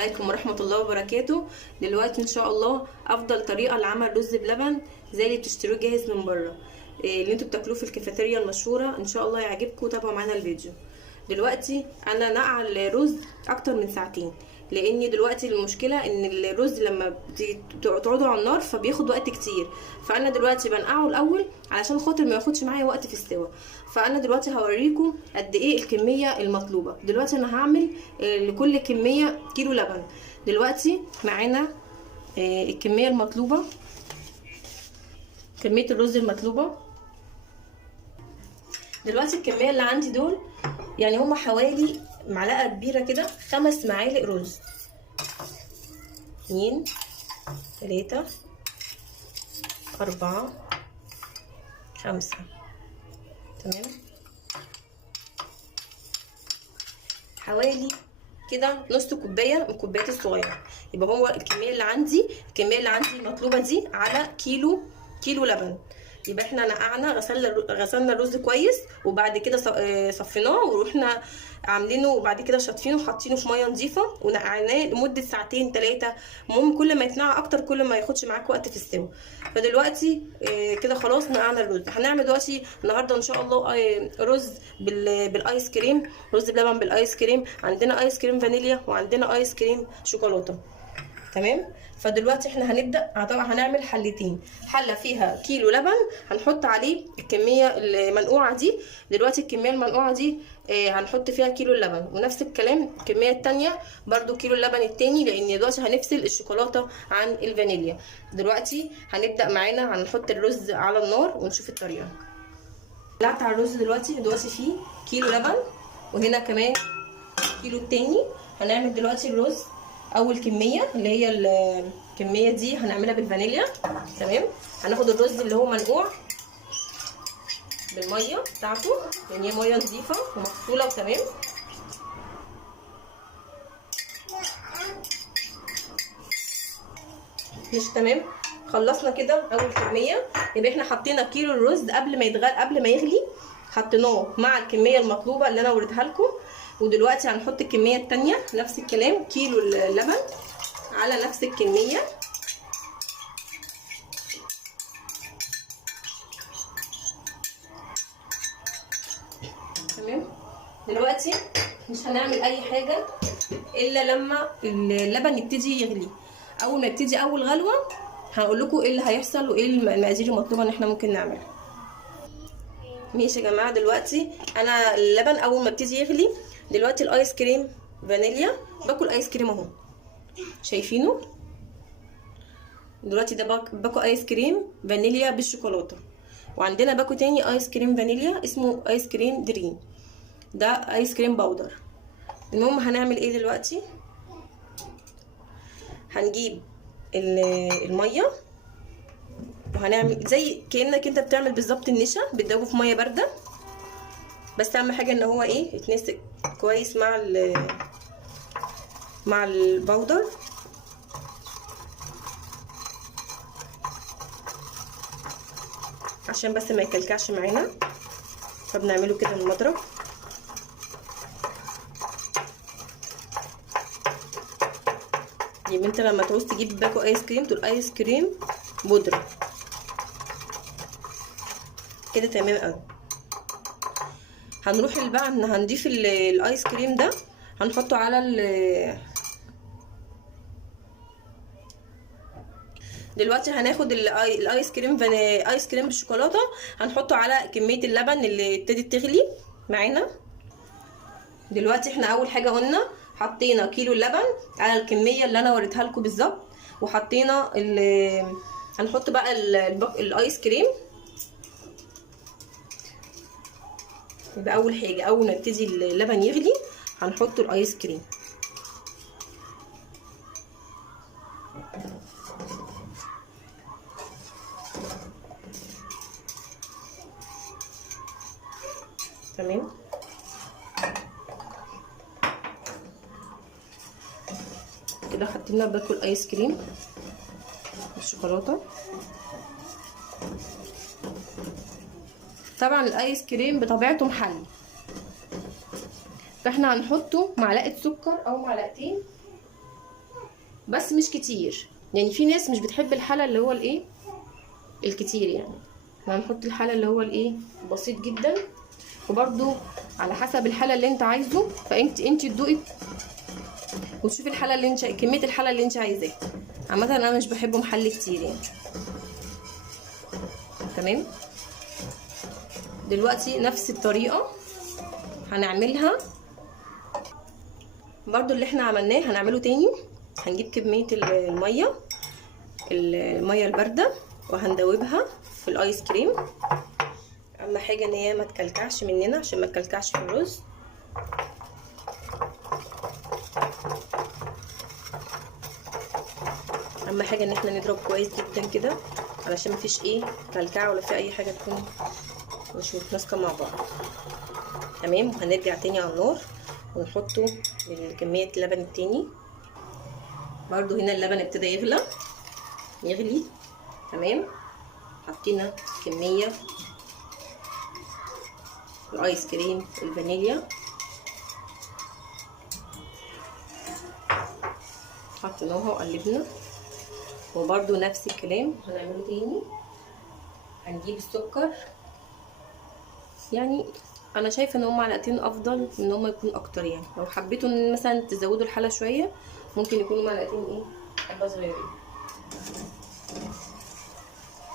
عليكم ورحمة الله وبركاته. دلوقتي ان شاء الله افضل طريقة لعمل رز بلبن زي اللي بتشتروه جاهز من بره، اللي انتوا بتاكلوه في الكافيتيريا المشهورة. ان شاء الله يعجبكم، تابعوا معانا الفيديو. دلوقتي انا نقع الرز اكتر من ساعتين، لان دلوقتي المشكله ان الرز لما تقعدوا على النار فبياخد وقت كتير. فانا دلوقتي بنقعه الاول علشان خاطر ما ياخدش معايا وقت في السوا. فانا دلوقتي هوريكم قد ايه الكميه المطلوبه. دلوقتي انا هعمل لكل كميه كيلو لبن. دلوقتي معانا الكميه المطلوبه، كميه الرز المطلوبه. دلوقتي الكميه اللي عندي دول يعني هما حوالي معلقه كبيره كده، 5 معالق رز، 2 3 4 5. تمام، حوالي كده نص كوبايه من الكوبايات الصغيره. يبقى هو الكميه اللي عندي المطلوبه دي على كيلو لبن. يبقى احنا نقعنا، غسلنا الرز كويس، وبعد كده صفيناه ورحنا عاملينه، وبعد كده شاطفينه وحاطينه في ميه نظيفه ونقعناه لمده ساعتين 3. المهم كل ما يتنقع اكتر كل ما ياخدش معاك وقت في السوا. فدلوقتي كده خلاص نقعنا الرز. هنعمل دلوقتي النهارده ان شاء الله رز بالايس كريم، رز بلبن بالايس كريم. عندنا ايس كريم فانيليا وعندنا ايس كريم شوكولاته. تمام. فدلوقتي احنا هنبدا. طبعا هنعمل حلتين، حله فيها كيلو لبن هنحط عليه الكميه المنقوعه دي. دلوقتي الكميه المنقوعه دي هنحط فيها كيلو اللبن، ونفس الكلام الكميه التانية برضو كيلو اللبن التاني، لان دلوقتي هنفصل الشوكولاته عن الفانيليا. دلوقتي هنبدا معانا، هنحط الرز على النار ونشوف الطريقه. طلعت على الرز دلوقتي فيه كيلو لبن، وهنا كمان كيلو التاني. هنعمل دلوقتي الرز اول كميه اللي هي الكميه دي هنعملها بالفانيليا. تمام. هناخد الرز اللي هو منقوع بالميه بتاعته، يعني هي ميه نظيفه ومغسوله وتمام. مش تمام. خلصنا كده اول كميه. يبقى احنا حطينا كيلو الرز قبل ما يغلي، حطيناه مع الكميه المطلوبه اللي انا وريتها لكم. ودلوقتي هنحط الكميه الثانيه نفس الكلام، كيلو اللبن على نفس الكميه. تمام. دلوقتي مش هنعمل اي حاجه الا لما اللبن يبتدي يغلي. اول ما يبتدي اول غلوه هقول لكم ايه اللي هيحصل وايه المقادير المطلوبه ان احنا ممكن نعملها. ماشي يا جماعه. دلوقتي انا اللبن اول ما ابتدي يغلي، دلوقتي الايس كريم فانيليا، باكل ايس كريم اهو، شايفينه؟ دلوقتي ده باكو ايس كريم فانيليا بالشوكولاته. وعندنا باكو تاني ايس كريم فانيليا اسمه ايس كريم دريم، ده ايس كريم باودر. المهم هنعمل ايه دلوقتي؟ هنجيب الميه وهنعمل زي كأنك انت بتعمل بالظبط النشا، بتدوبه في ميه بارده. بس اهم حاجه ان هو يتمسك كويس مع الباودر. عشان بس ما يكلكعش معانا، فبنعمله كده بالمضرب. يبقى انت لما تعوز تجيب باكو ايس كريم تقول ايس كريم بودره كده. تمام قوي. هنروح بقى هنضيف الايس كريم ده، هنحطه على دلوقتي هناخد الايس كريم ايس كريم بالشوكولاته، هنحطه على كميه اللبن اللي ابتدت تغلي معانا. دلوقتي احنا اول حاجه قلنا حطينا كيلو اللبن على الكميه اللي انا وريتها لكم بالظبط، وحطينا هنحط بقى الايس كريم. يبقى اول حاجه اول ما يبتدي اللبن يغلي هنحط الايس كريم. تمام. كده حطينا باكل ايس كريم بالشوكولاته. طبعا الايس كريم بطبيعته محلي، فاحنا هنحطه معلقه سكر او معلقتين بس مش كتير، يعني في ناس مش بتحب الحلا اللي هو الايه الكتير، يعني احنا هنحط الحلا اللي هو الايه بسيط جدا. وبرده على حسب الحلا اللي انت عايزه، فانت تدوقي وتشوفي الحلا اللي انت كميه الحلا اللي انت عايزاه. عامه انا مش بحبه محل كتير يعني. تمام. دلوقتي نفس الطريقه هنعملها برضو، اللي احنا عملناه هنعمله تاني. هنجيب كميه الميه البارده وهندوبها في الايس كريم. اهم حاجه ان هي ما تكلكعش مننا عشان ما تكلكعش في الرز. اهم حاجه ان احنا نضرب كويس جدا كده علشان مفيش ايه كلكعه ولا في اي حاجه تكون مش متماسكه مع بعض. تمام. وهنرجع تاني على النار ونحطه كميه اللبن التاني. برضو هنا اللبن ابتدى يغلي. تمام. حطينا كميه الايس كريم الفانيليا، حطيناها وقلبنا. وبرده نفس الكلام هنعمله تاني. هنجيب السكر، يعني انا شايفه ان هم معلقتين افضل من ان هم يكون اكتر، يعني لو حبيتوا ان مثلا تزودوا الحلا شويه ممكن يكونوا معلقتين ايه حبه صغيرين.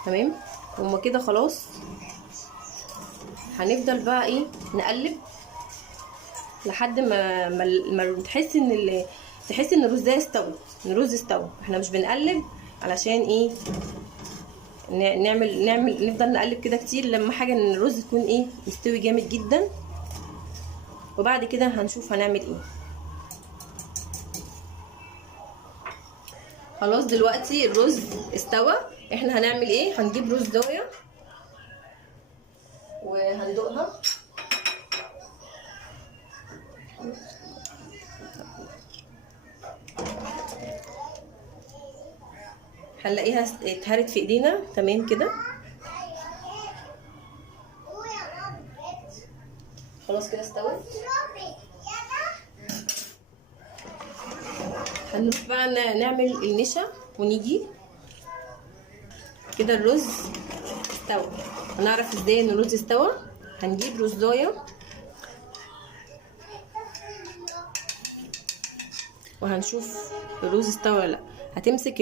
تمام. هما كده خلاص. هنفضل بقى ايه نقلب لحد ما تحس ان الرز ده استوى، الرز استوى. احنا مش بنقلب علشان ايه نفضل نقلب كده كتير، لما حاجه ان الرز تكون ايه مستوي جامد جدا. وبعد كده هنشوف هنعمل ايه. خلاص دلوقتي الرز استوى. احنا هنعمل ايه؟ هنجيب رز ضايع وهندوقها. هنلاقيها اتهرت في ايدينا. تمام كده. خلاص كده استوت. هنروح بقى نعمل النشا ونيجي كده. الرز استوى. هنعرف ازاي ان الرز استوى؟ هنجيب رزايه وهنشوف الرز استوى ولا لا. هتمسك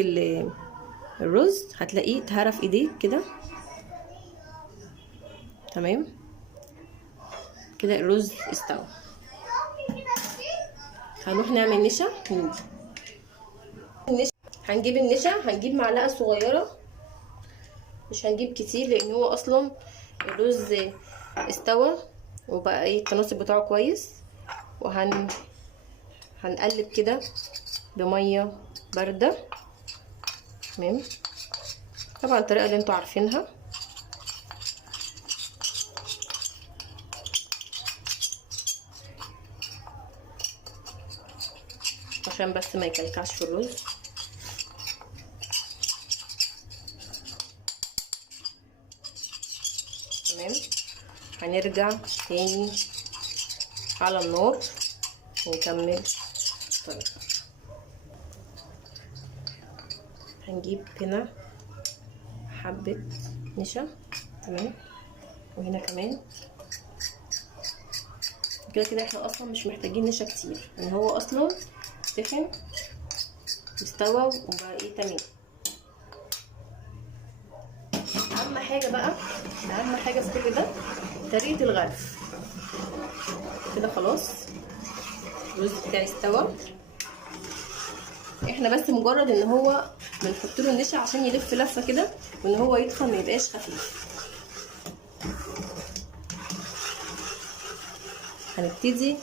الرز هتلاقيه اتهرى في ايديك كده. تمام كده الرز استوى. هنروح نعمل نشا. هنجيب النشا، هنجيب معلقه صغيره، مش هنجيب كتير لان هو اصلا الرز استوى وبقى ايه التناسب بتاعه كويس. هنقلب كده بميه بارده. تمام. طبعا الطريقه اللي انتوا عارفينها. عشان بس ما يكلكعش في الرز. تمام. هنرجع تاني على النار ونكمل الطريقه. هنجيب هنا حبه نشا. تمام. وهنا كمان كده كده احنا اصلا مش محتاجين نشا كتير لان هو اصلا سخن استوى وبقى ايه تمام. اهم حاجه بقى، اهم حاجه في كل ده طريقه الغرف. كده خلاص الرز بتاعي استوى. احنا بس مجرد ان هو بنحط له النشا عشان يلف لفه كده وان هو يدخل ما يبقاش خفيف. هنبتدي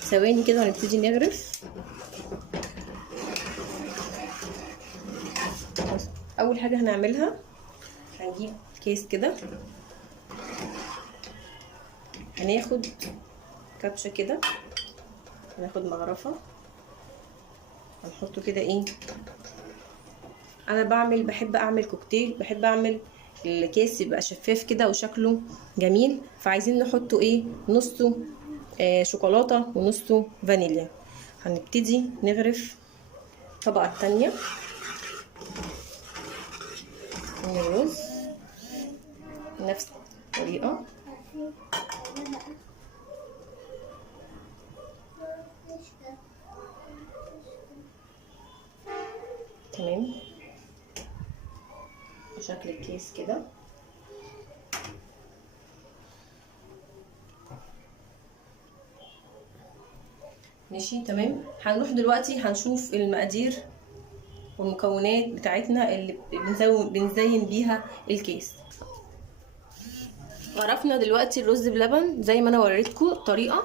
ثواني كده وهنبتدي نغرف. اول حاجه هنعملها هنجيب كيس كده، هناخد كبشه كده، هناخد مغرفه هنحطه كده ايه. انا بحب اعمل كوكتيل، بحب اعمل الكيس يبقى شفاف كده وشكله جميل، فعايزين نحطه ايه نصه شوكولاته ونصه فانيليا. هنبتدي نغرف الطبقه الثانيه من الرز نفس الطريقه. تمام، بشكل الكيس كده. ماشي تمام. هنروح دلوقتي هنشوف المقادير والمكونات بتاعتنا اللي بنزين بيها الكيس. عرفنا دلوقتي الرز بلبن زي ما انا وريتكم الطريقه.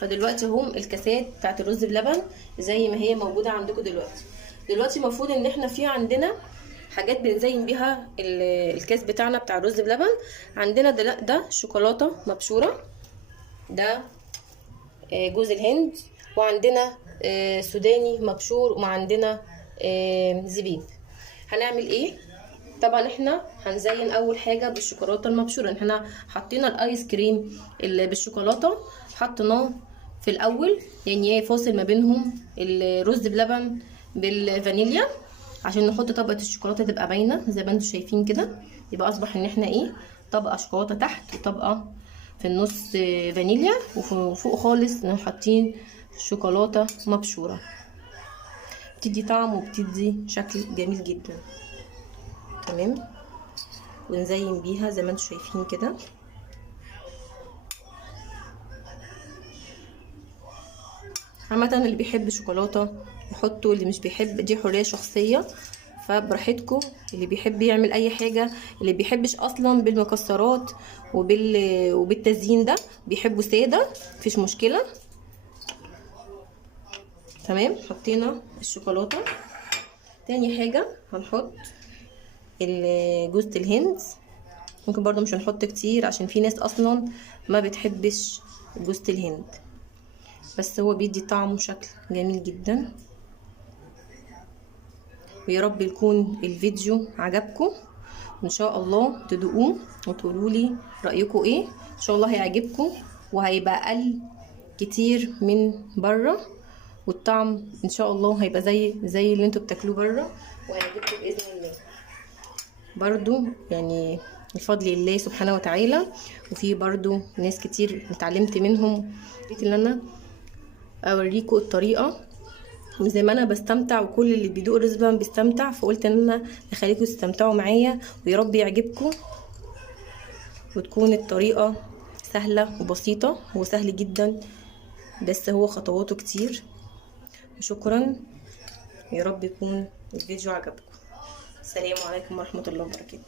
فدلوقتي هم الكاسات بتاعت الرز بلبن زي ما هي موجوده عندكم دلوقتي المفروض ان احنا في عندنا حاجات بنزين بيها الكاس بتاعنا بتاع الرز بلبن. عندنا ده شوكولاته مبشوره، ده جوز الهند، وعندنا سوداني مبشور، وعندنا زبيب. هنعمل ايه؟ طبعا احنا هنزين اول حاجه بالشوكولاته المبشوره. احنا حطينا الايس كريم اللي بالشوكولاته حطيناه في الاول، يعني فاصل ما بينهم الرز بلبن بالفانيليا عشان نحط طبقه الشوكولاته تبقى باينه زي ما انتم شايفين كده. يبقى اصبح ان احنا طبقه شوكولاته تحت وطبقه في النص فانيليا، وفوق خالص حاطين شوكولاته مبشوره. بتدي طعم وبتدي شكل جميل جدا. تمام، ونزين بيها زي ما انتم شايفين كده. عامه اللي بيحب شوكولاته يحطه، اللي مش بيحب دي حريه شخصيه، فبراحتكم. اللي بيحب يعمل اي حاجه، اللي بيحبش اصلا بالمكسرات وبالتزيين ده بيحبوا ساده، مفيش مشكله. تمام، حطينا الشوكولاته. تاني حاجه هنحط جوز الهند. ممكن برضو مش هنحط كتير عشان في ناس اصلا ما بتحبش جوز الهند، بس هو بيدي طعم وشكل جميل جدا. ويا رب يكون الفيديو عجبكم، ان شاء الله تدوقوه وتقولوا لي رايكم ايه. ان شاء الله هيعجبكم وهيبقى اقل كتير من بره، والطعم ان شاء الله هيبقى زي اللي انتوا بتاكلوه بره، وهيعجبكم باذن الله. برضو يعني بفضل الله سبحانه وتعالى، وفي برضو ناس كتير اتعلمت منهم اللي انا اوريكم الطريقه زي ما انا بستمتع، وكل اللي بيدوق الرز بلبن بيستمتع. فقلت ان انا اخليكم تستمتعوا معايا، ويا رب يعجبكم وتكون الطريقه سهله وبسيطه. هو سهل جدا بس هو خطواته كتير. وشكرا، يا رب يكون الفيديو عجبكم. السلام عليكم ورحمه الله وبركاته.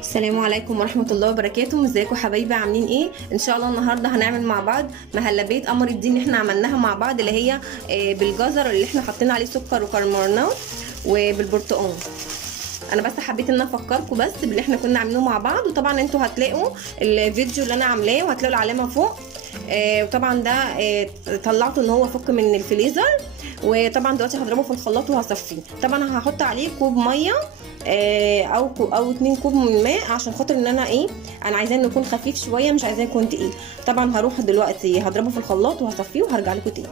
السلام عليكم ورحمه الله وبركاته. ازيكم حبايبي، عاملين ايه؟ ان شاء الله النهارده هنعمل مع بعض مهلبيه قمر الدين اللي احنا عملناها مع بعض، اللي هي بالجزر اللي احنا حطينا عليه سكر وكرملناه، وبالبرتقال. انا بس حبيت ان افكركم بس باللي احنا كنا عاملينه مع بعض. وطبعا انتوا هتلاقوا الفيديو اللي انا عاملاه وهتلاقوا العلامه فوق. وطبعا ده طلعته ان هو فك من الفريزر، وطبعا دلوقتي هضربه في الخلاط وهصفيه. طبعا هحط عليه كوب ميه او 2 كوب من الماء عشان خاطر ان انا عايزاه انه يكون خفيف شويه، مش عايزاه يكون تقيل. طبعا هروح دلوقتي هضربه في الخلاط وهصفيه وهرجع لكم تاني.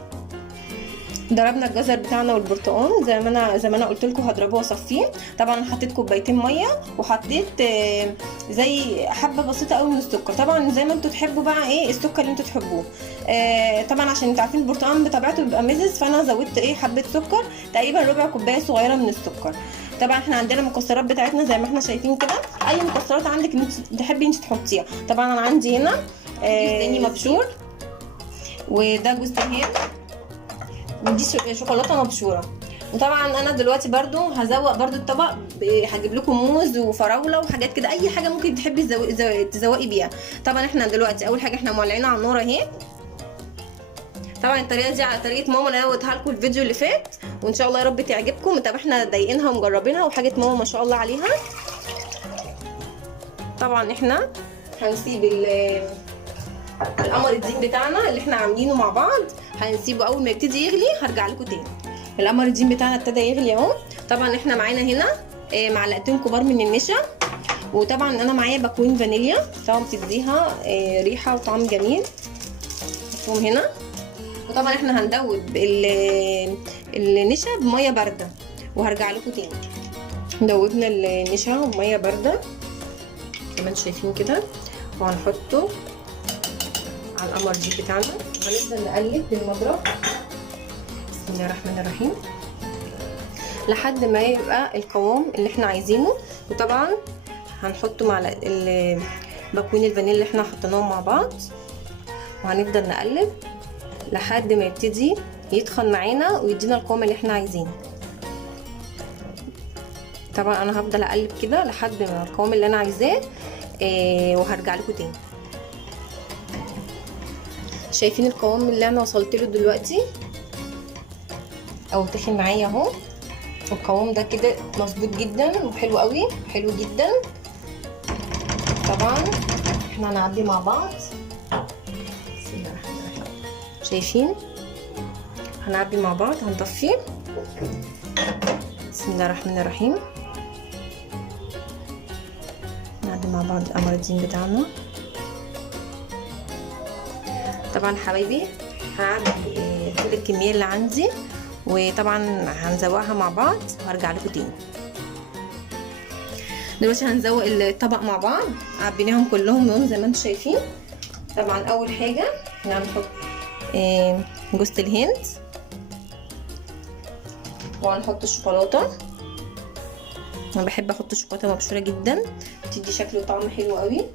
ضربنا الجزر بتاعنا والبرتقال زي ما انا قلت لكم هضربه واصفيه. طبعا انا حطيت كوبايتين ميه، وحطيت زي حبه بسيطه قوي من السكر. طبعا زي ما انتوا تحبوا بقى السكر اللي انتوا تحبوه. طبعا عشان انتوا عارفين البرتقال بطبيعته بيبقى مزز، فانا زودت حبه سكر، تقريبا ربع كوبايه صغيره من السكر. طبعا احنا عندنا المكسرات بتاعتنا زي ما احنا شايفين كده. اي مكسرات عندك تحبي انت تحطيها. طبعا انا عندي هنا تاني مبشور، وده جوز الهند، ودي شوكولاته مبشوره. وطبعا انا دلوقتي برضو هزوق برضو الطبق، هجيب لكم موز وفراوله وحاجات كده، اي حاجه ممكن تحبي تزوقي بيها. طبعا احنا دلوقتي اول حاجه احنا مولعين على النار اهي. طبعا الطريقه دي على طريقه ماما اللي انا قلتها لكم الفيديو اللي فات، وان شاء الله يا رب تعجبكم. طب احنا ضايقينها ومجربينها، وحاجه ماما ما شاء الله عليها. طبعا احنا هنسيب القمر الدين بتاعنا اللي احنا عاملينه مع بعض، هنسيبه اول ما يبتدي يغلي هرجع لكم تاني. القمر الدين بتاعنا ابتدى يغلي اهو، طبعا احنا معانا هنا معلقتين كبار من النشا، وطبعا انا معايا باكوين فانيليا طبعا بتديها ريحه وطعم جميل. نحطهم هنا. وطبعا احنا هندوب النشا بميه بارده وهرجع لكم تاني. دوبنا النشا بميه بارده زي ما انتم شايفين كده، وهنحطه على القمرجيب بتاعنا وهنفضل نقلب بالمضرب بسم الله الرحمن الرحيم لحد ما يبقى القوام اللي احنا عايزينه. وطبعا هنحطه مع باكوين الفانيليا اللي احنا حطيناهم مع بعض، وهنفضل نقلب لحد ما يبتدي يتخن معانا ويدينا القوام اللي احنا عايزينه. طبعا انا هفضل اقلب كده لحد ما القوام اللي انا عايزاه وهرجع لكم تاني. شايفين القوام اللي انا وصلت له دلوقتي او تخن معايا اهو. القوام ده كده مظبوط جدا وحلو قوي، حلو جدا. طبعا احنا هنعدي مع بعض بسم الله الرحمن الرحيم. شايفين هنعبي مع بعض. هنطفيه بسم الله الرحمن الرحيم. نعبي مع بعض القمرجين بتاعنا. طبعا حبايبي هعبي كل الكميه اللي عندي، وطبعا هنزوقها مع بعض وهرجع لكم تاني. دلوقتي هنزوق الطبق مع بعض. عبيناهم كلهم لون زي ما انتم شايفين. طبعا اول حاجه احنا هنحط جوز الهند، وهنحط الشوكولاته. انا بحب احط الشوكولاته مبشوره جدا، بتدي شكل وطعم حلو قوي.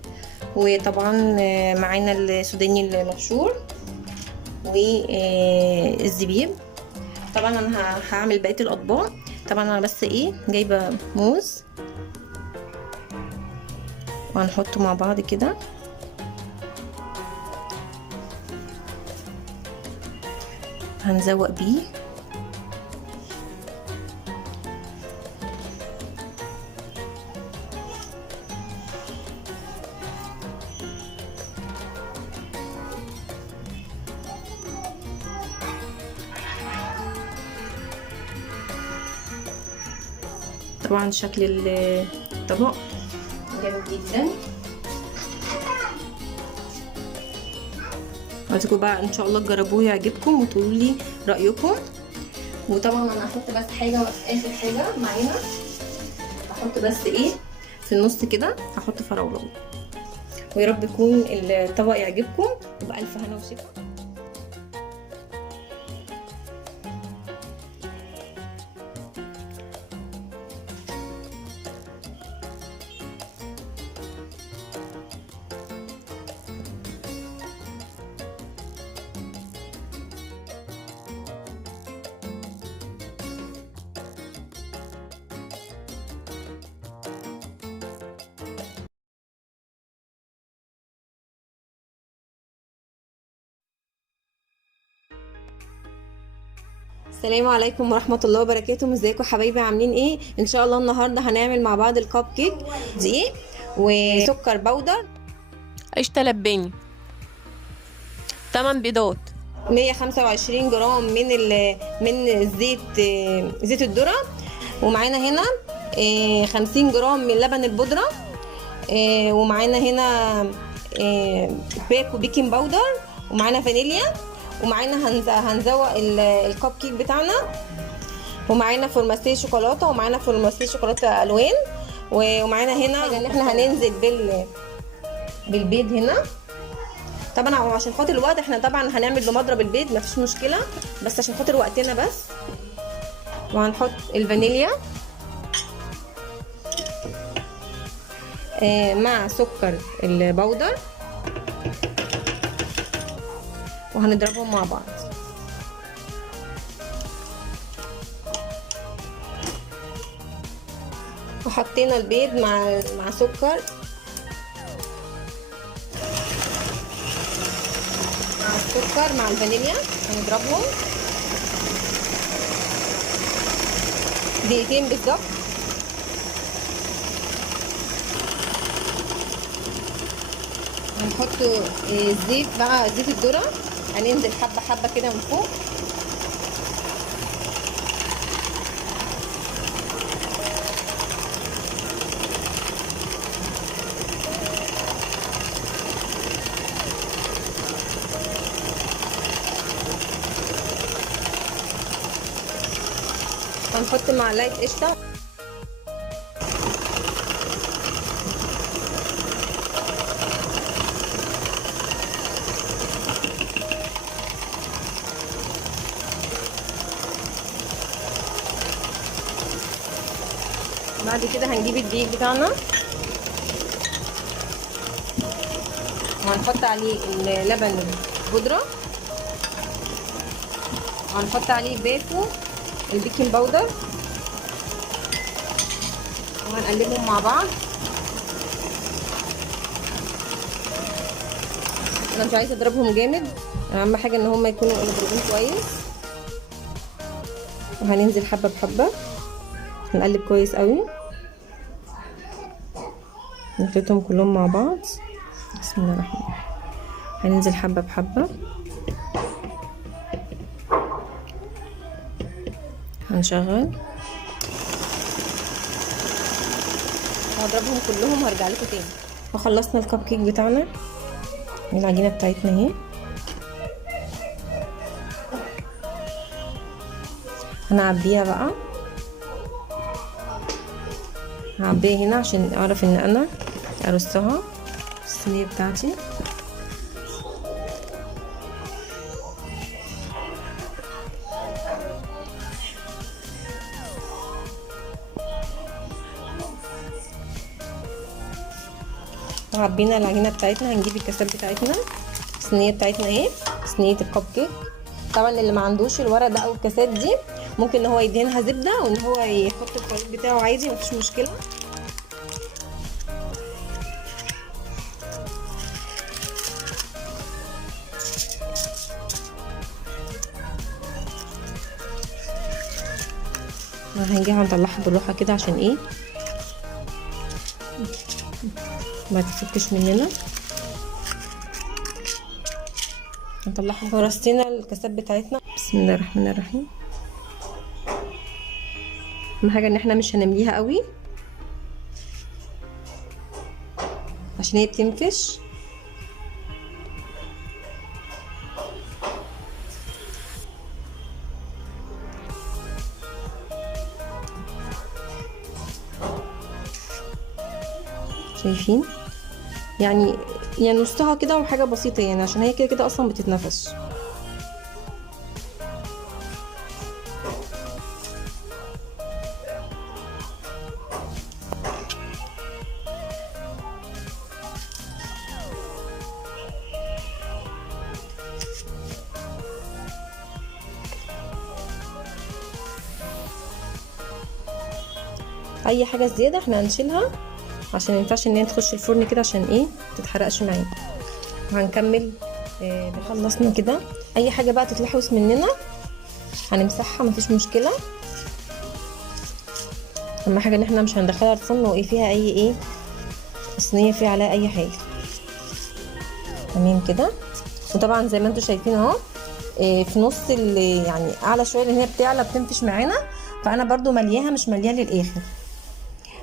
وطبعا معانا السوداني المبشور والزبيب. طبعا انا هعمل بقيه الاطباق. طبعا انا بس جايبه موز وهنحطه مع بعض كده. هنزوق بيه. طبعا شكل الطبق جميل جدا. عايزكم بقى ان شاء الله تجربوه يعجبكم وتقولوا لي رايكم. وطبعا انا هحط بس حاجه اخر حاجه معانا. هحط بس في النص كده هحط فراوله. ويا رب يكون الطبق يعجبكم وبألف هنا وشفا. السلام عليكم ورحمه الله وبركاته. ازيكم حبايبي عاملين ايه؟ ان شاء الله النهارده هنعمل مع بعض الكب كيك. دقيق وسكر بودر، قشطه لباني، 8 بيضات، 125 جرام من زيت الذره، ومعانا هنا 50 جرام من لبن البودره، ومعانا هنا بيكنج باودر، ومعانا فانيليا، ومعانا هنزوق الكب كيك بتاعنا، ومعانا فورماسيه شوكولاته، ومعانا فورماسيه شوكولاته الوان، ومعانا هنا ان احنا هننزل بالبيض هنا. طبعا عشان خاطر الوقت احنا طبعا هنعمل بمضرب البيض مفيش مشكله، بس عشان خاطر وقتنا بس. وهنحط الفانيليا مع سكر البودر وهنضربهم مع بعض. وحطينا البيض مع سكر مع السكر مع الفانيليا، هنضربهم دقيقتين بالظبط. هنحط الزيت بقى، زيت الذره، هننزل حبه حبه كده من فوق. هنحط معلقه قشطه. بعد كده هنجيب الدقيق بتاعنا وهنحط عليه اللبن بودره، وهنحط عليه بيكو البيكنج باودر، وهنقلبهم مع بعض. انا مش عايزه اضربهم جامد، اهم حاجه ان هم يكونوا مضروبين كويس. وهننزل حبه بحبه، هنقلب كويس قوي، نخلطهم كلهم مع بعض. بسم الله الرحمن الرحيم. هننزل حبه بحبه، هنشغل وهضربهم كلهم وهرجع لكم تاني. وخلصنا الكب كيك بتاعنا، العجينه بتاعتنا اهي. هنعبيها بقى، هعبيها هنا عشان اعرف ان انا ارصها في الصينيه بتاعتي. وعبينا العجينه بتاعتنا، هنجيب الكاسات بتاعتنا، الصينيه بتاعتنا اهي، صينيه الكب كيك. طبعا اللي ما عندوش الورق ده او الكاسات دي ممكن ان هو يدهنها زبده وان هو يحط الخليط بتاعه عادي، مفيش مشكله. هنجي هنطلعها بالراحه كده عشان ايه ما تفكش مننا. هنطلعها ورصينا الكاسات بتاعتنا. بسم الله الرحمن الرحيم. اهم حاجه ان احنا مش هنمليها قوي عشان هي بتنفش. شايفين يعني نصها كده وحاجه بسيطه، يعني عشان هي كده كده اصلا بتتنفس. اي حاجه زياده احنا هنشيلها عشان ما ينفعش ان هي تخش الفرن كده عشان ايه تتحرقش معانا. وهنكمل خلصنا كده. اي حاجه بقى تتلحوس مننا هنمسحها، مفيش مشكله. اهم حاجه ان احنا مش هندخلها الفرن وايه فيها اي الصينيه فيها عليها اي حاجه. تمام كده. وطبعا زي ما انتم شايفين اهو في نص يعني اعلى شويه لان هي بتعلى بتنفش معانا، فانا برضو ملياها مش ملياها للاخر.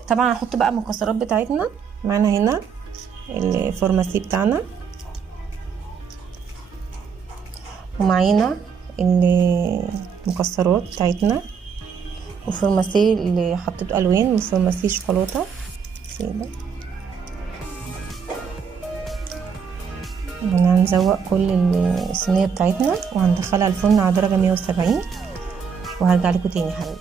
طبعا هنحط بقى المكسرات بتاعتنا معانا هنا، الفورماسي بتاعنا، ومعانا المكسرات بتاعتنا، وفورماسي اللي حطيته الوان، وفورماسي شوكولاته كده. هنزوق كل الصينيه بتاعتنا وهندخلها الفرن على درجه 170 وهرجع لكم تاني حبايبي.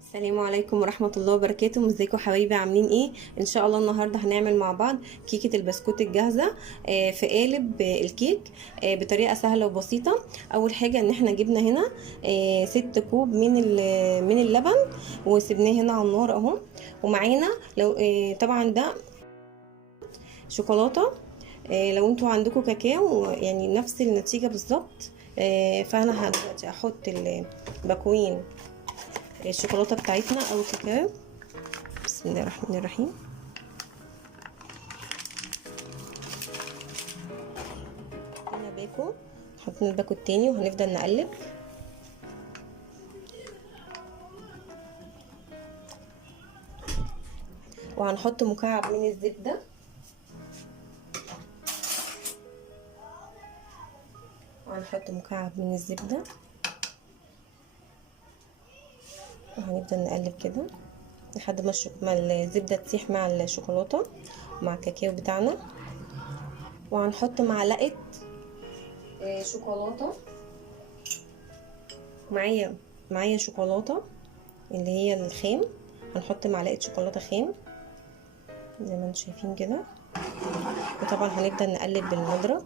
السلام عليكم ورحمه الله وبركاته. ازيكم حبايبي، عاملين ايه؟ ان شاء الله النهارده هنعمل مع بعض كيكه البسكوت الجاهزه في قالب الكيك بطريقه سهله وبسيطه. اول حاجه ان احنا جبنا هنا 6 كوب من اللبن وسبناه هنا على النار اهو. ومعانا لو طبعا ده شوكولاته لو انتوا عندكم كاكاو يعني نفس النتيجة بالظبط. فانا دلوقتي هحط بكوين الشوكولاتة بتاعتنا او الكاكاو. بسم الله الرحمن الرحيم. حطينا باكو، حطينا الباكو التاني وهنفضل نقلب. وهنحط مكعب من الزبدة، وهنحط مكعب من الزبدة وهنفضل نقلب كده لحد ما الزبدة تسيح مع الشوكولاتة مع الكاكاو بتاعنا. وهنحط معلقة شوكولاتة، معايا شوكولاتة اللي هي الخام. هنحط معلقة شوكولاتة خام زي ما انتم شايفين كده. وطبعا هنبدأ نقلب بالمضرب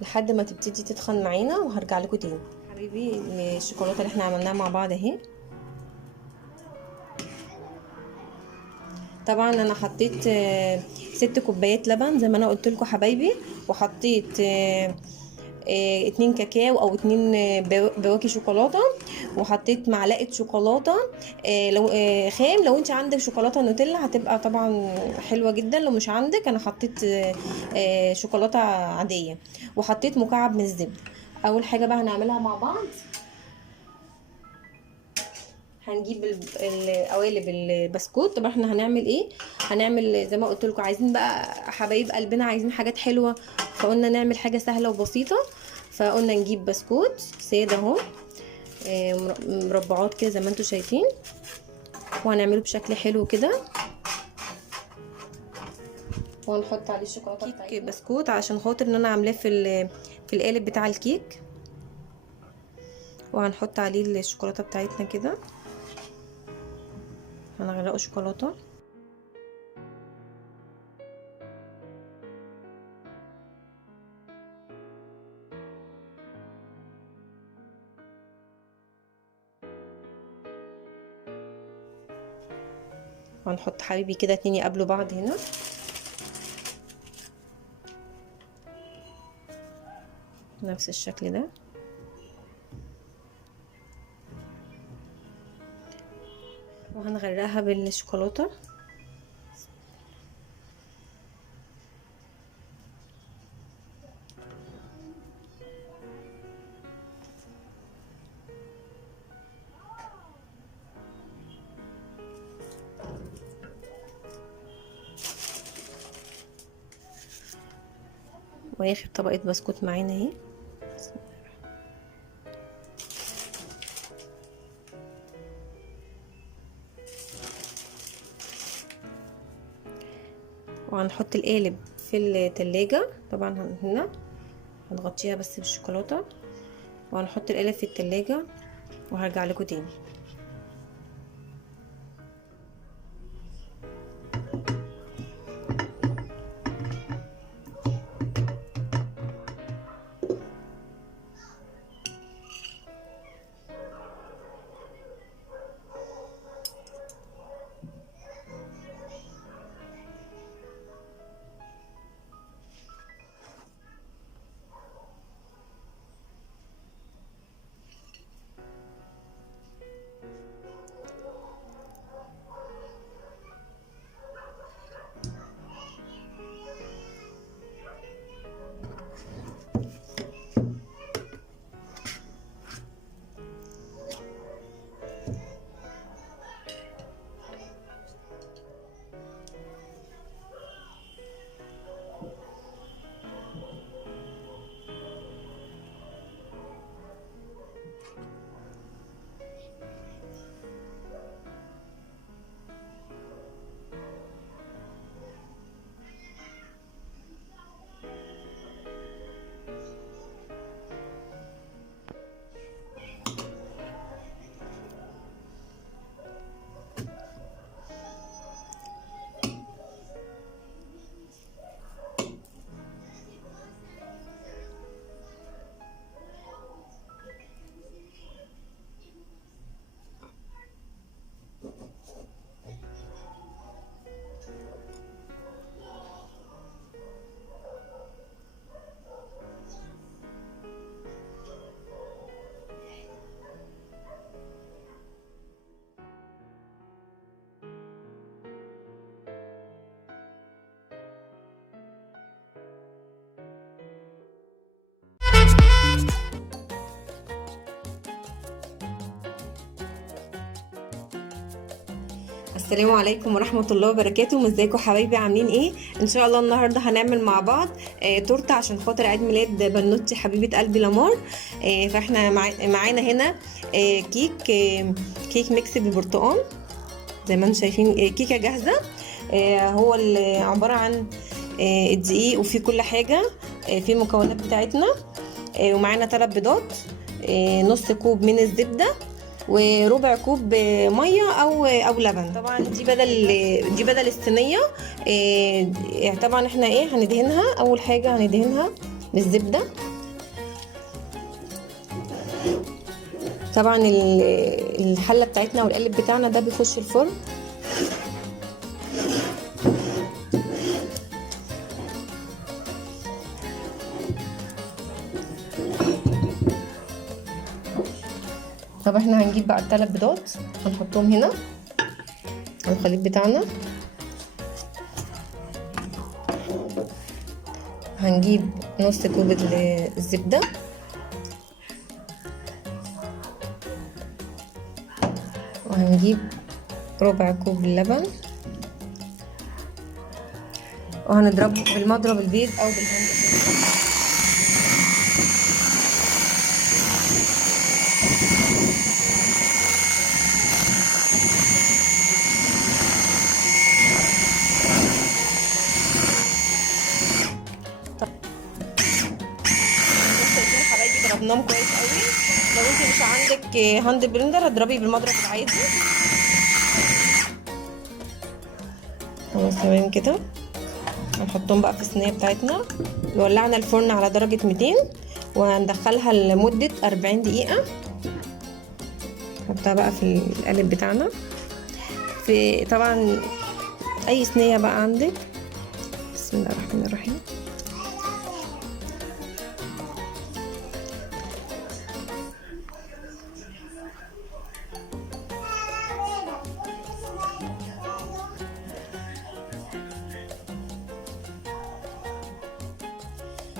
لحد ما تبتدي تتخن معانا، وهرجع لكم تاني. حبيبي الشوكولاتة اللي احنا عملناها مع بعض اهي. طبعا انا حطيت 6 كوبايات لبن زي ما انا قلت لكم حبايبي، وحطيت 2 كاكاو او 2 بواكي شوكولاته، وحطيت معلقه شوكولاته لو خام. لو انت عندك شوكولاته نوتيلا هتبقى طبعا حلوه جدا، لو مش عندك انا حطيت شوكولاته عاديه، وحطيت مكعب من الزبده. اول حاجه بقى هنعملها مع بعض، هنجيب قوالب البسكوت. طب احنا هنعمل ايه؟ هنعمل زي ما قلت لكم، عايزين بقى حبايب قلبنا عايزين حاجات حلوه، فقلنا نعمل حاجه سهله وبسيطه. فقلنا نجيب بسكوت ساده اهو، مربعات كده زي ما انتم شايفين، وهنعمله بشكل حلو كده. وهنحط عليه الشوكولاته بتاعتنا، كيك بسكوت عشان خاطر ان انا عاملاه في القالب بتاع الكيك. وهنحط عليه الشوكولاته بتاعتنا كده، هنغرقه شوكولاته. وهنحط حبيبي كده 2 يقابلوا بعض هنا. نفس الشكل ده. وهنغرقها بالشوكولاته. واخر طبقه بسكوت معانا اهي. وهنحط القالب في التلاجة. طبعا هنا هنغطيها بس بالشوكولاته، وهنحط القالب في التلاجة وهرجع لكم تاني. السلام عليكم ورحمة الله وبركاته. ازيكم حبايبي، عاملين ايه؟ ان شاء الله النهاردة هنعمل مع بعض تورتة عشان خاطر عيد ميلاد بنوتي حبيبة قلبي لامار. فاحنا معانا هنا كيك ميكس بالبرتقال زي ما انتم شايفين، كيكة جاهزة. هو عبارة عن الدقيق وفي كل حاجة في المكونات بتاعتنا. ومعانا 3 بيضات، نص كوب من الزبدة، وربع كوب ميه او لبن. طبعا دي بدل الصينيه. طبعا احنا هندهنها. اول حاجه هندهنها بالزبده. طبعا الحله بتاعتنا والقالب بتاعنا ده بيخش الفرن. طب احنا هنجيب بقى ال3 بيضات هنحطهم هنا على الخليط بتاعنا. هنجيب نص كوب الزبدة، وهنجيب ربع كوب اللبن، وهنضربه بالمضرب البيض او بالهاند. ضربناهم كويس قوي. لو انت مش عندك هاند بلندر هتضربي بالمضرب العادي. خلاص تمام كده. هنحطهم بقى في الصينيه بتاعتنا. ولعنا الفرن على درجه 200 وهندخلها لمده 40 دقيقه. نحطها بقى في القالب بتاعنا، في طبعا اي صينيه بقى عندك. بسم الله الرحمن الرحيم.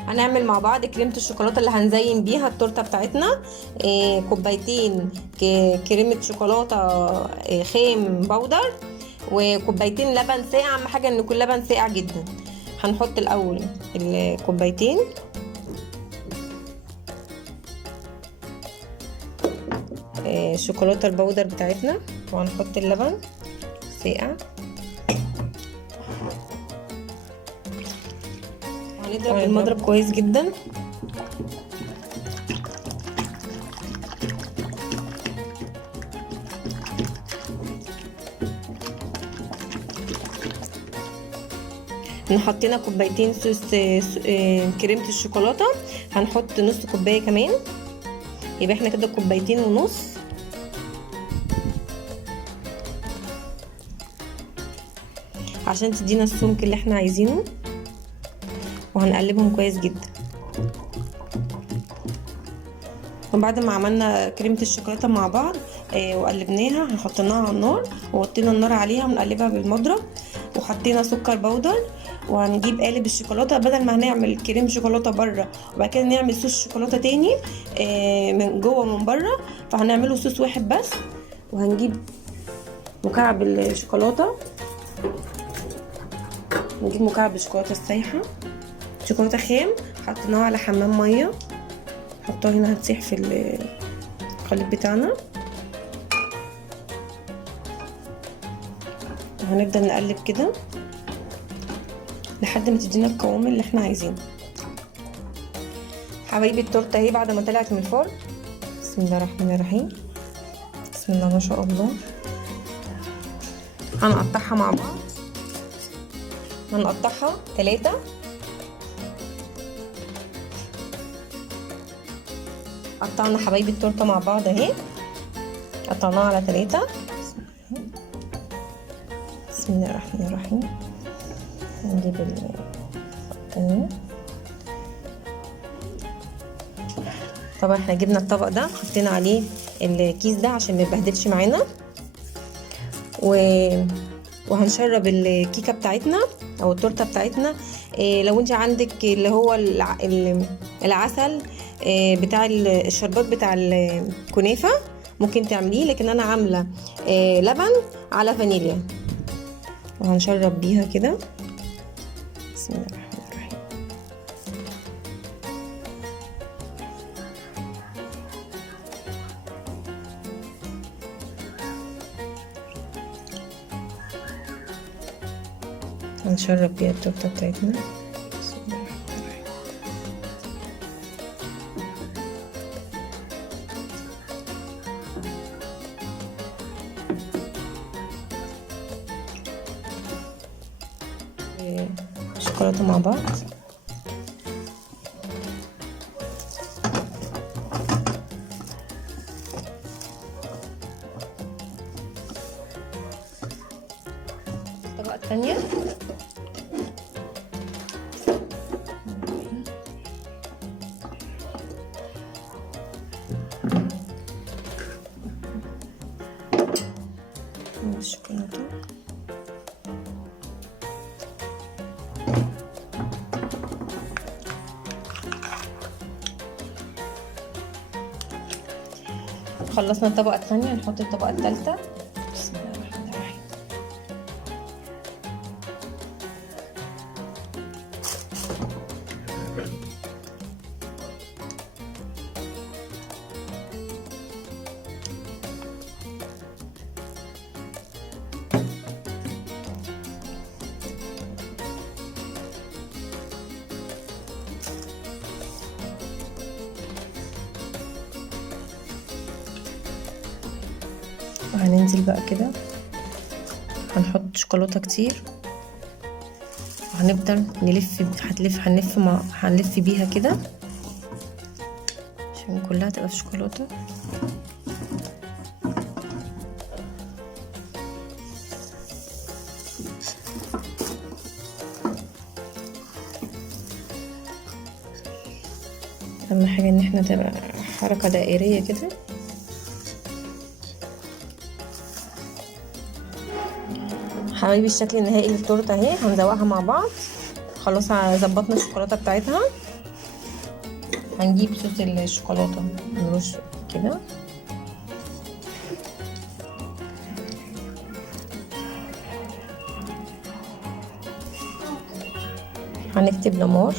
هنعمل مع بعض كريمة الشوكولاتة اللي هنزين بيها التورتة بتاعتنا. كوبايتين كريمة شوكولاتة خام بودر، وكوبايتين لبن ساقع. اهم حاجة ان يكون لبن ساقع جدا. هنحط الاول الكوبايتين، الشوكولاتة البودر بتاعتنا، وهنحط اللبن ساقع. هنضرب المضرب كويس جدا. حطينا كوبايتين صوص كريمة الشوكولاتة، هنحط نص كوباية كمان، يبقى احنا كده كوبايتين ونص. عشان تدينا السمك اللي احنا عايزينه. وهنقلبهم كويس جدا. وبعد ما عملنا كريمة الشوكولاتة مع بعض وقلبناها، هنحطناها على النار ووطينا النار عليها ونقلبها بالمضرب. وحطينا سكر بودر، وهنجيب قالب الشوكولاتة. بدل ما هنعمل كريم شوكولاتة بره وبعد كده نعمل صوص شوكولاتة تاني من جوه ومن بره، فهنعمله صوص واحد بس. وهنجيب مكعب الشوكولاتة، نجيب مكعب الشوكولاتة السايحة، شوكولاتة خام حطيناها على حمام مية. نحطها هنا هتسيح في الخليط بتاعنا. وهنفضل نقلب كده لحد ما تدينا القوام اللي احنا عايزينه. حبايبي التورته اهي بعد ما طلعت من الفرن. بسم الله الرحمن الرحيم. بسم الله ما شاء الله. هنقطعها مع بعض. هنقطعها 3. قطعنا حبايبي التورته مع بعض اهي. قطعناها على 3. بسم الله الرحمن الرحيم. نجيب التاني. طبعا احنا جبنا الطبق ده حطينا عليه الكيس ده عشان ما يبهدلش معانا. وهنشرب الكيكه بتاعتنا او التورته بتاعتنا. لو انت عندك اللي هو العسل بتاع الشربات بتاع الكنافه ممكن تعمليه، لكن انا عامله لبن على فانيليا، وهنشرب بيها كده. بسم الله الرحمن الرحيم. هنشرب بيها التورته بتاعتنا. شوكولاته مع بعض. الطبقه الثانيه الشوكولاته. خلصنا الطبقة الثانية، نحط الطبقة الثالثة. بسم الله الرحمن الرحيم. وهننزل بقى كده، هنحط شوكولاته كتير، وهنفضل هنلف بيها كده عشان كلها تبقى في شوكولاته. اهم حاجه ان احنا تبقى حركه دائريه كده. حبايبي الشكل النهائي للتورته اهي، هنزوقها مع بعض. خلاص ظبطنا الشوكولاته بتاعتها. هنجيب صوص الشوكولاته نرش كده، هنكتب لامور،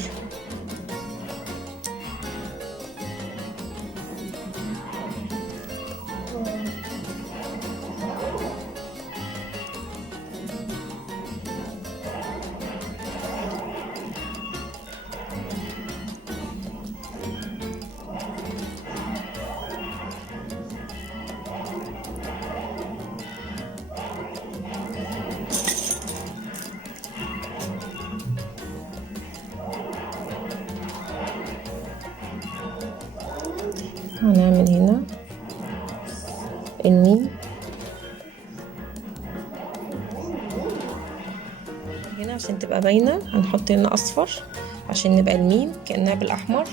هنعمل هنا الميم هنا عشان تبقى باينة. هنحط هنا اصفر عشان نبقى الميم كأنها بالاحمر.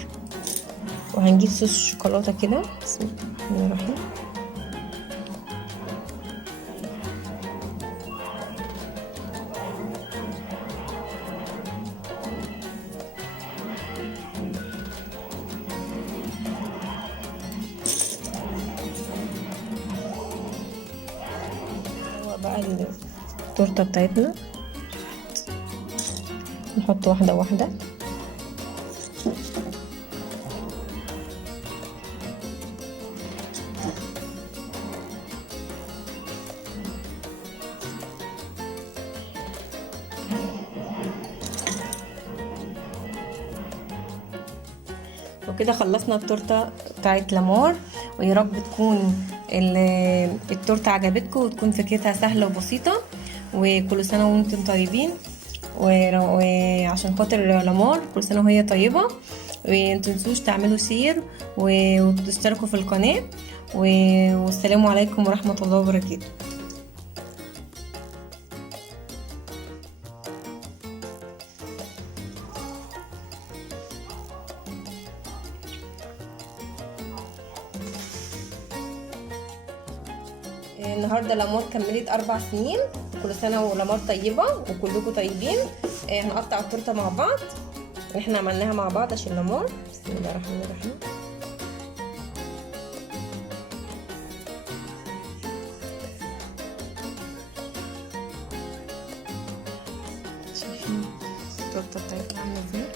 وهنجيب صوص الشوكولاتة كده. بسم الله الرحمن الرحيم. بقى التورته بتاعتنا نحط واحده واحده. وكده خلصنا التورته بتاعت لامور. ويا رب تكون التورته عجبتكم وتكون فكرتها سهله وبسيطه. وكل سنه وانتم طيبين، وعشان خاطر لامور كل سنه وهي طيبه. ومتنسوش تعملوا شير وتشتركوا في القناه. والسلام عليكم ورحمه الله وبركاته. النهارده لامور كملت 4 سنين. كل سنه ولامور طيبه وكلكم طيبين. هنقطع التورته مع بعض. احنا عملناها مع بعض عشان لامور. بسم الله الرحمن الرحيم. التورته بتاعتنا عامله ازاي.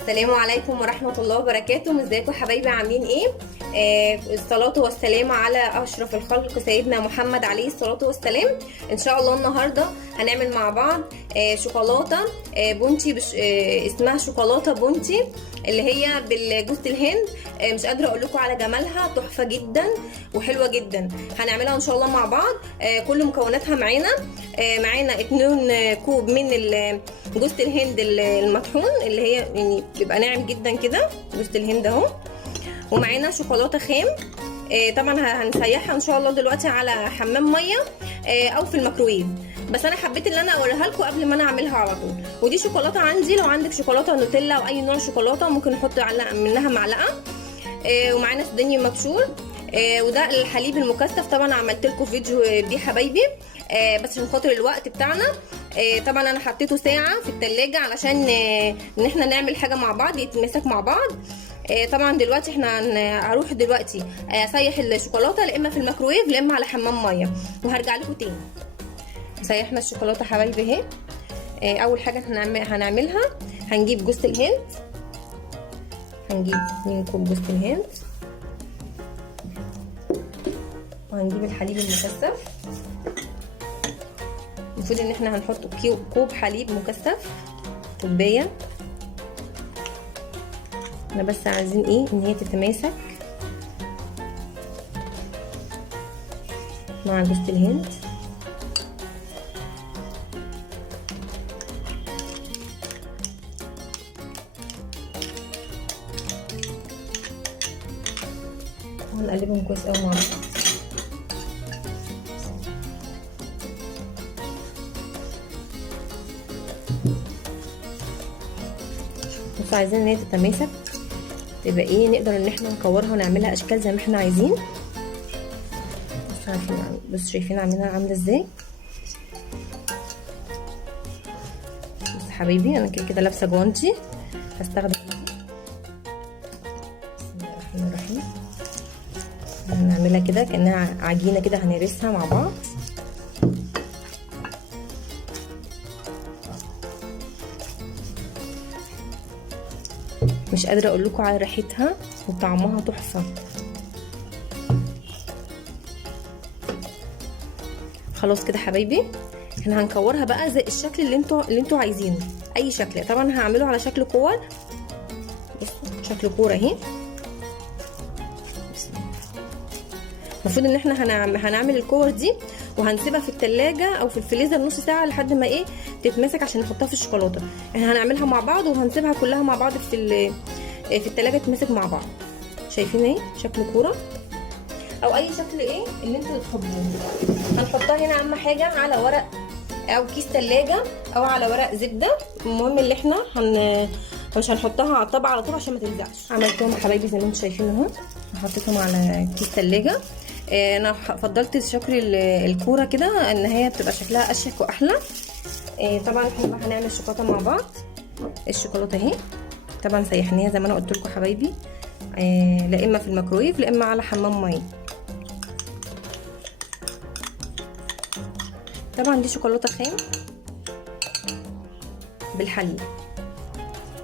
السلام عليكم ورحمة الله وبركاته. ازيكم حبايبي، عاملين ايه؟ الصلاة والسلام على اشرف الخلق سيدنا محمد عليه الصلاة والسلام. ان شاء الله النهاردة هنعمل مع بعض شوكولاتة بونتي اسمها شوكولاتة بونتي اللي هي بالجوز الهند. مش قادرة اقول لكم على جمالها، تحفة جدا وحلوة جدا. هنعملها ان شاء الله مع بعض. كل مكوناتها معانا 2 كوب من جوز الهند المطحون اللي هي يعني بيبقى ناعم جدا كده، جوز الهند اهو. ومعانا شوكولاته خام، طبعا هنسيحها ان شاء الله دلوقتي على حمام ميه او في الميكروويف، بس انا حبيت ان انا اوريها لكم قبل ما انا اعملها على طول. ودي شوكولاته عندي، لو عندك شوكولاته نوتيلا او اي نوع شوكولاته ممكن نحط منها معلقه. ومعانا سوداني مبشور، وده الحليب المكثف. طبعا عملت لكم فيديو بيه حبايبي، بس عشان خاطر الوقت بتاعنا. طبعا انا حطيته ساعه في التلاجة علشان ان احنا نعمل حاجه مع بعض يتمسك مع بعض. طبعا دلوقتي احنا هروح دلوقتي اسيح الشوكولاته، لا اما في الميكروويف لا اما على حمام ميه، وهرجع لكم تاني. سيحنا الشوكولاته حبايبي اهي. اول حاجه هنعملها هنجيب جوز الهند، هنجيب 2 كوب جوز الهند، وهنجيب الحليب المكثف. المفروض ان احنا هنحط كوب حليب مكثف، كوبايه. احنا بس عايزين ايه، ان هي تتماسك مع جوز الهند. وهنقلبهم كويس قوي مع بعض. بس عايزين ان هي تتماسك، تبقى ايه، نقدر ان احنا نكورها ونعملها اشكال زي ما احنا عايزين. بس شايفين عاملينها عامله ازاي. بس حبايبي انا كده لابسه جوانتي، هستخدم بسم الله الرحمن الرحيم. هنعملها كده كانها عجينه كده، هنرسها مع بعض. مش قادره اقول لكم على ريحتها وطعمها تحفه. خلاص كده حبايبي، احنا هنكورها بقى زي الشكل اللي انتوا عايزينه، اي شكل. طبعا هعمله على شكل كور، بصوا شكل كوره اهي. المفروض ان احنا هنعمل الكور دي وهنسيبها في التلاجة او في الفريزر نص ساعه لحد ما ايه تتمسك عشان نحطها في الشوكولاته. احنا هنعملها مع بعض وهنسيبها كلها مع بعض في التلاجة تتمسك مع بعض. شايفين اهي شكل كوره او اي شكل ايه اللي انتوا تحبوه. هنحطها هنا اهم حاجه على ورق او كيس تلاجة او على ورق زبده. المهم اللي احنا مش هنحطها على الطبق على طول عشان ما تلزقش. عملتهم حبايبي زي ما انتم شايفين اهو، حطيتهم على كيس تلاجة. انا فضلت شكل الكوره كده ان هي بتبقى شكلها اشيك واحلى. طبعا احنا بقى هنعمل شوكولاته مع بعض. الشوكولاته اهي طبعا سيحناها زي ما انا قلت لكم حبايبي، لا اما في الميكرويف لا اما على حمام ميه. طبعا دي شوكولاته خام بالحليب.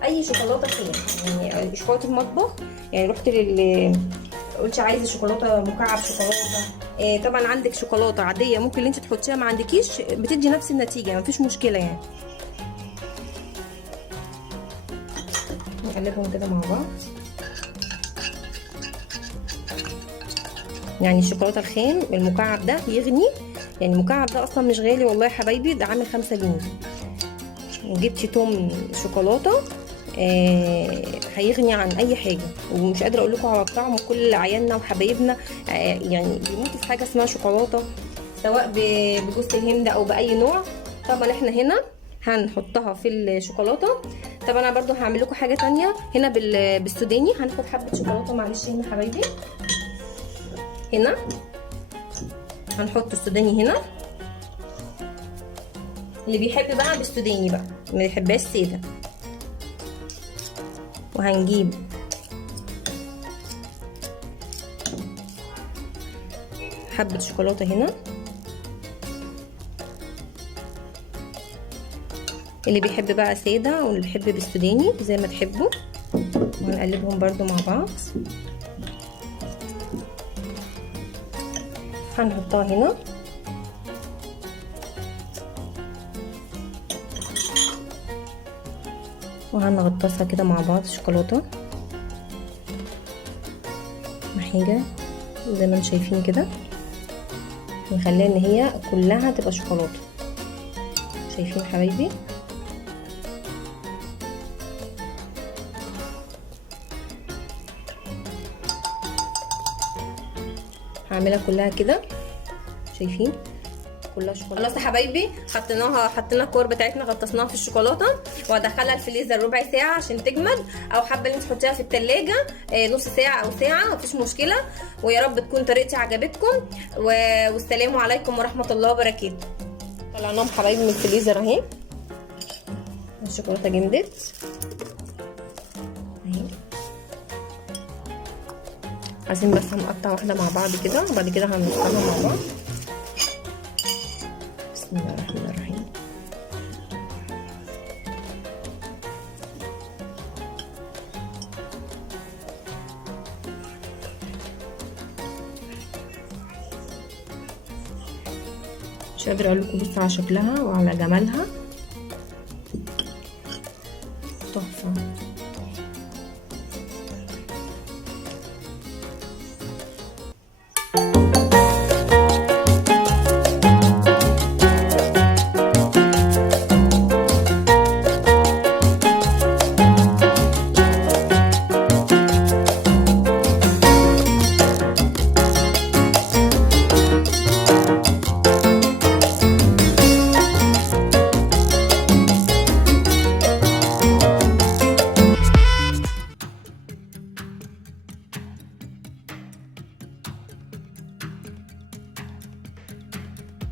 اي شوكولاته خام، يعني شوكولاته المطبخ. يعني رحت قلت عايزه شوكولاته مكعب شوكولاته، طبعا عندك شوكولاته عاديه ممكن اللي انت تحطيها، ما عندكيش بتدي نفس النتيجه، مفيش مشكله يعني. نقلبهم كده مع بعض. يعني الشوكولاته الخام المكعب ده يغني، يعني المكعب ده اصلا مش غالي والله يا حبايبي، ده عامل 5 جنيه. وجبتي توم شوكولاته هيغني عن اي حاجه. ومش قادره اقول لكم على الطعم، وكل عيالنا وحبايبنا يعني بيموتوا في حاجه اسمها شوكولاته، سواء بجوز الهند او باي نوع. طبعا احنا هنا هنحطها في الشوكولاته. طبعا انا برضو هعمل لكم حاجه تانية هنا بالسوداني. هناخد حبه شوكولاته، معلش هنا حبايبي، هنا هنحط السوداني هنا. اللي بيحب بقى بالسوداني بقى، ما بيحبهاش ساده. وهنجيب حبه شوكولاته هنا. اللي بيحب بقى ساده واللي بيحب بالسوداني زي ما تحبوا. وهنقلبهم برضو مع بعض. هنحطها هنا. وهنغطسها كده مع بعض الشوكولاته محيجه زي ما انتم شايفين كده. ونخليها ان هي كلها تبقى شوكولاته. شايفين حبايبي؟ هعملها كلها كده، شايفين؟ كلها شوكولاته. خلاص يا حبايبي، حطينا الكور بتاعتنا، غطسناها في الشوكولاته، وهدخلها الفريزر ربع ساعه عشان تجمد، او حابه ان انت تحطيها في التلاجة نص ساعه او ساعه، مفيش مشكله. ويا رب تكون طريقتي عجبتكم، والسلام عليكم ورحمه الله وبركاته. طلعناهم حبايبي من الفريزر اهي. الشوكولاته جمدت اهي. عايزين بس هنقطع واحده مع بعض كده، وبعد كده هنسخنها مع بعض. بسم الله الرحمن الرحيم. مش قادره اقول لكم، بصوا على شكلها وعلى جمالها، تحفه.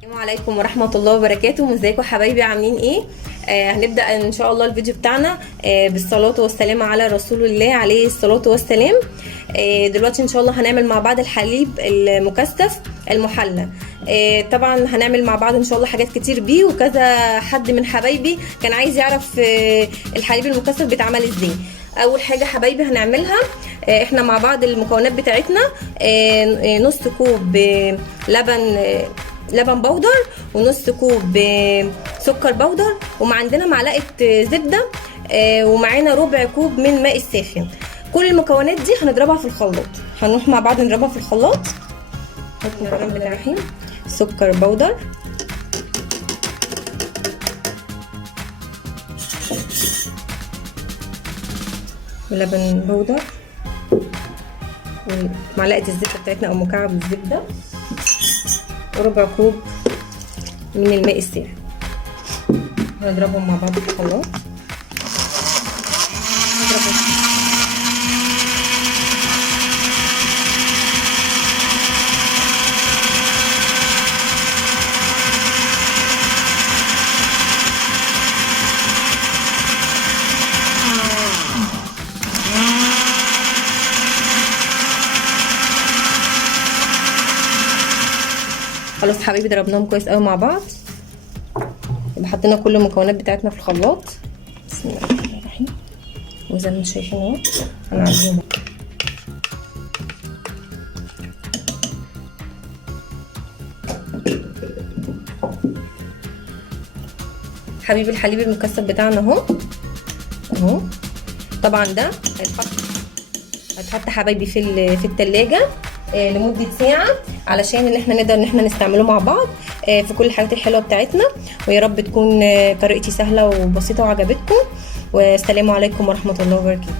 السلام عليكم ورحمه الله وبركاته. ازيكم حبايبي، عاملين ايه؟ هنبدا ان شاء الله الفيديو بتاعنا بالصلاه والسلام على رسول الله عليه الصلاه والسلام. دلوقتي ان شاء الله هنعمل مع بعض الحليب المكثف المحلى. طبعا هنعمل مع بعض ان شاء الله حاجات كتير بيه، وكذا حد من حبايبي كان عايز يعرف الحليب المكثف بيتعمل ازاي. اول حاجه حبايبي هنعملها احنا مع بعض المكونات بتاعتنا، نص كوب لبن بودر، ونص كوب سكر بودر، وعندنا معلقه زبده، ومعانا ربع كوب من ماء الساخن. كل المكونات دي هنضربها في الخلاط. هنروح مع بعض نضربها في الخلاط. بسم الله الرحمن الرحيم. سكر بودر، ولبن بودر، ومعلقه الزبده بتاعتنا او مكعب الزبده، وربع كوب من الماء الساخن. هنضربهم مع بعض في الخلاط. خلاص حبايبي، ضربناهم كويس قوي مع بعض. يبقى حطينا كل المكونات بتاعتنا في الخلاط. بسم الله الرحمن الرحيم. وزي ما انتم شايفين اهو هنعملهم. حبيب الحليب المكثف بتاعنا اهو. طبعا ده هيتحط حبايبي في التلاجة لمدة ساعة علشان ان احنا نقدر ان احنا نستعمله مع بعض في كل الحاجات الحلوة بتاعتنا. ويا رب تكون طريقتي سهلة وبسيطة وعجبتكم. والسلام عليكم ورحمة الله وبركاته.